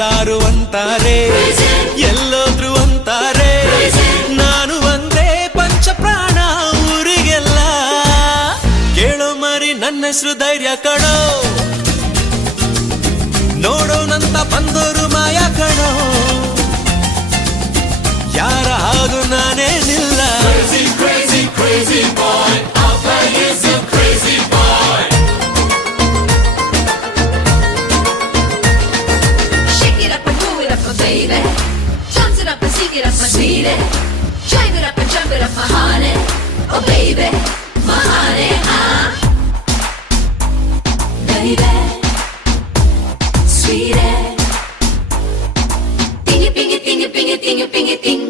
ಎಲ್ಲಾರು ಅಂತಾರೆ, ಎಲ್ಲೋದ್ರು ಅಂತಾರೆ, ನಾನು ಒಂದೇ ಪಂಚ ಪ್ರಾಣ ಊರಿಗೆಲ್ಲ. ಕೇಳೋ ಮರಿ ನನ್ನ ಹೆಸರು ಧೈರ್ಯ ಕಣೋ, ನೋಡೋನಂತ ಬಂದೋರು ಮಾಯ ಕಣೋ, ಯಾರ ಹಾಗು ನಾನೇನಿಲ್ಲ. Crazy, crazy boy, Alpha is a crazy boy. Shake it up and move it up, my baby. Jump it up and sing it up, my sweetie. Drive it up and jump it up, my honey. Oh baby, my honey, baby, sweetie. Ding it, ding it, ding it, ding it, ding it, ding it, ding.